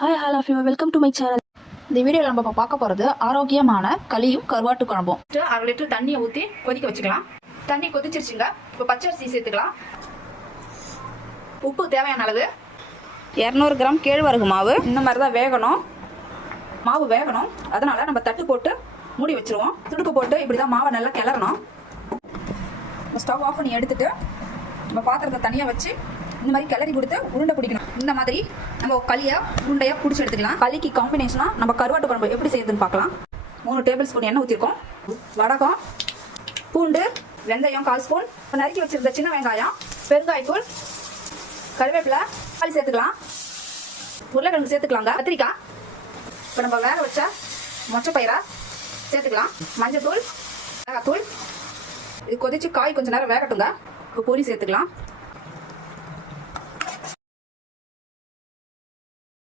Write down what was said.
Hi all of you welcome to my channel. இந்த வீடியோவில் நம்ம இப்போ பார்க்க போகிறது ஆரோக்கியமான களியும் கருவாட்டு குழம்பும். 1/2 லிட்டர் தண்ணியை ஊற்றி கொதிக்க வச்சுக்கலாம். தண்ணி கொதிச்சிருச்சுங்க. இப்போ பச்சரிசி சேர்த்துக்கலாம். உப்பு தேவையான அளவு. 200 கிராம் கேழ்வரகு மாவு. இந்த மாதிரி தான் வேகணும். மாவு வேகணும், அதனால் நம்ம தட்டு போட்டு மூடி வச்சுருவோம். துடுப்பு போட்டு இப்படி தான் மாவை நல்லா கிளறணும். ஸ்டவ் ஆஃப் பண்ணி எடுத்துட்டு நம்ம பாத்திரத்தை தனியாக வச்சு இந்த மாதிரி கிளறி கொடுத்து உருண்டை பிடிக்கணும். இந்த மாதிரி நம்ம களியை உருண்டையாக பிடிச்சி எடுத்துக்கலாம். களிக்கு காம்பினேஷனாக நம்ம கருவாட்டு குழம்பு எப்படி செய்யுதுன்னு பார்க்கலாம். 3 டேபிள் ஸ்பூன் எண்ணெய் ஊற்றிருக்கோம். வடகம், பூண்டு, வெந்தயம் 1/4 ஸ்பூன், நறுக்கி வச்சிருந்த சின்ன வெங்காயம், பெருங்காயத்தூள், கருவேப்பிலை, களி சேர்த்துக்கலாம். உருளைக்கிழங்கு சேர்த்துக்கலாங்க. கத்திரிக்காய், இப்போ நம்ம வேக வச்ச மொச்சப்பயிரை சேர்த்துக்கலாம். மஞ்சள் தூள், மிளகாத்தூள். இது கொதிச்சு காய் கொஞ்சம் நேரம் வேகட்டுங்க. இப்போ பொரி சேர்த்துக்கலாம்.